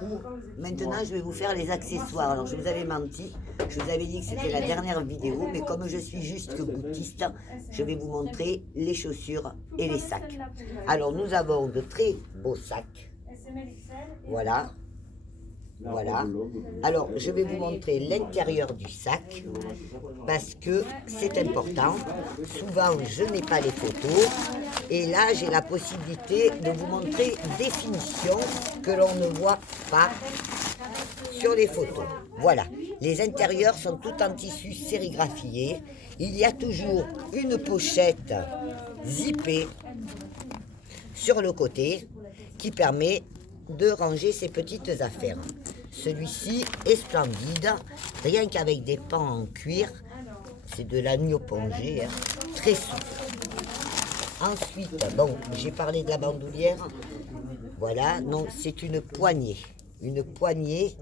beaucoup. Maintenant, je vais vous faire les accessoires. Alors, je vous avais menti. Je vous avais dit que c'était la dernière vidéo. Mais comme je suis juste boutiste, je vais vous montrer les chaussures et les sacs. Alors, nous avons de très beaux sacs. Voilà. Voilà. Alors, je vais vous montrer l'intérieur du sac parce que c'est important. Souvent, je n'ai pas les photos. Et là, j'ai la possibilité de vous montrer des finitions que l'on ne voit pas sur les photos. Voilà. Les intérieurs sont tout en tissu sérigraphié. Il y a toujours une pochette zippée sur le côté qui permet de ranger ses petites affaires. Celui-ci est splendide, rien qu'avec des pans en cuir. C'est de l'agneau pongé, hein, très souple. Ensuite, bon, j'ai parlé de la bandoulière. Voilà, non, c'est une poignée. Une poignée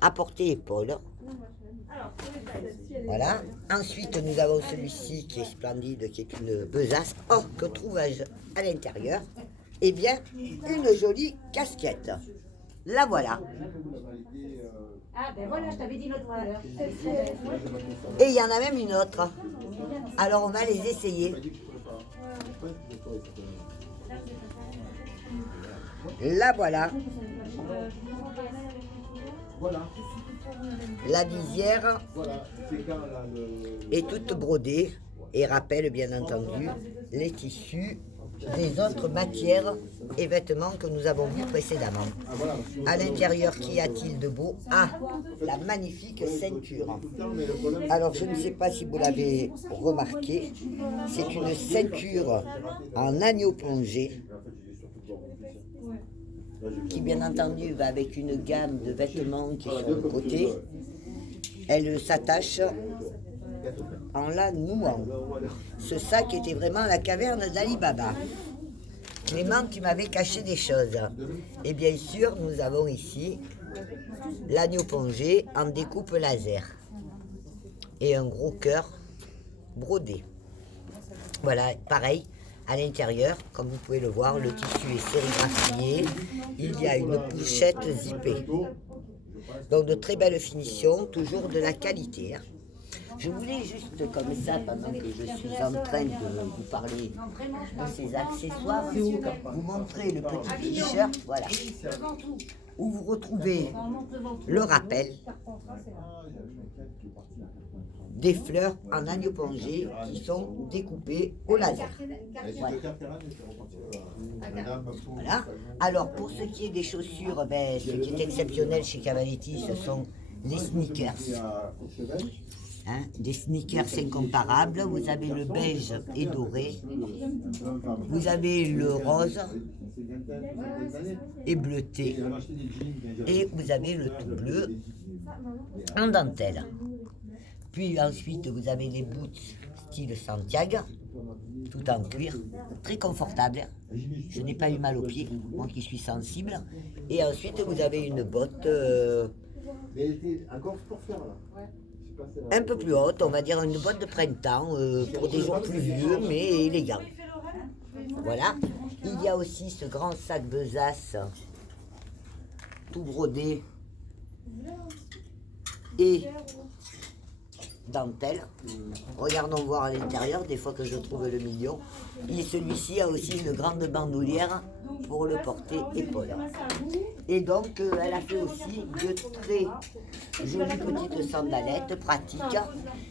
à portée épaule. Voilà. Ensuite, nous avons celui-ci qui est splendide, qui est une besace. Oh, que trouve-je à l'intérieur? Eh bien, une jolie casquette. La voilà. Ah ben voilà, je t'avais dit l'autre fois. Et il y en a même une autre. Alors, on va les essayer. La voilà. La visière est toute brodée et rappelle bien entendu les tissus des autres matières et vêtements que nous avons vus précédemment. À l'intérieur, qu'y a-t-il de beau? Ah, la magnifique ceinture. Alors, je ne sais pas si vous l'avez remarqué, c'est une ceinture en agneau plongé qui, bien entendu, va avec une gamme de vêtements qui est sur le côté. Elle s'attache en la nouant. Ce sac était vraiment la caverne d'Ali Baba. Clément, tu m'avais caché des choses. Et bien sûr, nous avons ici l'agneau pongé en découpe laser. Et un gros cœur brodé. Voilà, pareil, à l'intérieur, comme vous pouvez le voir, le tissu est sérigraphié. Il y a une pochette zippée. Donc de très belles finitions, toujours de la qualité. Hein. Je voulais juste comme ça, pendant que je suis en train de vous parler de ces accessoires, vous montrer le petit t-shirt, voilà, où vous retrouvez le rappel des fleurs en agneau pongé qui sont découpées au laser. Voilà. Voilà. Alors pour ce qui est des chaussures, ben, ce qui est exceptionnel chez Cavaletti, ce sont les sneakers. Hein, des sneakers incomparables. Vous avez le beige et doré. Vous avez le rose et bleuté. Et vous avez le tout bleu en dentelle. Puis ensuite, vous avez les boots style Santiago, tout en cuir, très confortable. Je n'ai pas eu mal aux pieds, moi qui suis sensible. Et ensuite, vous avez une botte un peu plus haute, on va dire une botte de printemps, pour des jours pluvieux, mais élégant. Voilà. Il y a aussi ce grand sac besace, tout brodé et dentelle. Regardons voir à l'intérieur, des fois que je trouve le million. Et celui-ci a aussi une grande bandoulière pour le porter épaule. Et donc, elle a fait aussi de très jolies petites sandalettes pratiques.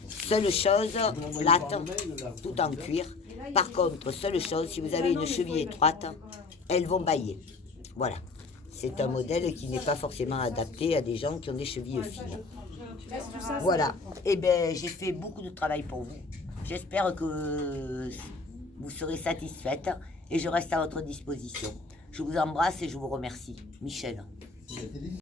Seule chose, plate, tout en cuir. Par contre, seule chose, si vous avez une cheville étroite, elles vont bailler. Voilà. C'est un modèle qui n'est pas forcément adapté à des gens qui ont des chevilles fines. Voilà. Et bien, j'ai fait beaucoup de travail pour vous. J'espère que vous serez satisfaite et je reste à votre disposition. Je vous embrasse et je vous remercie. Michel.